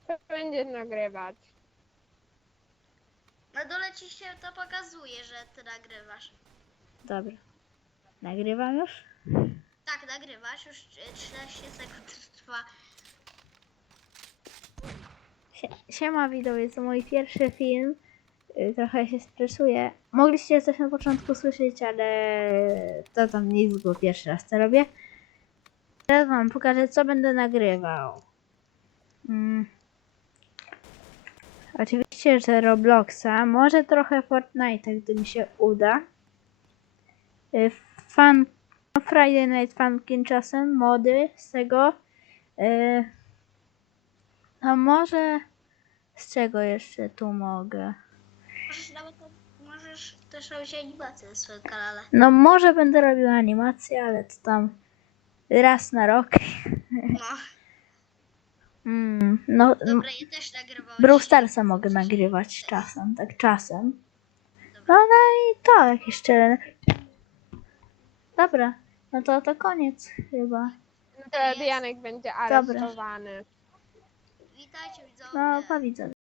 będziesz nagrywać? Na dole ci się to pokazuje, że ty nagrywasz. Dobra. Nagrywam już? Tak, nagrywasz, już 13 sekund trwa. Siema widzowie, to mój pierwszy film. Trochę się stresuję. Mogliście coś na początku słyszeć, ale to tam nic, bo pierwszy raz to robię. Teraz wam pokażę, co będę nagrywał. Oczywiście, że Robloxa, może trochę Fortnite'a, gdy mi się uda. Friday Night Funkin' czasem, mody z tego. A może z czego jeszcze tu mogę? Możesz też robić animację na swoim kanale. No może będę robił animację, ale to tam raz na rok. No. No, Dobra, ja też nagrywałem. Brawl Starsa mogę nagrywać czasem, tak czasem. No i to jakieś tyle. Dobra, no to koniec chyba. No to Janek będzie aresztowany. Witajcie widzowie. No, pa widzowie.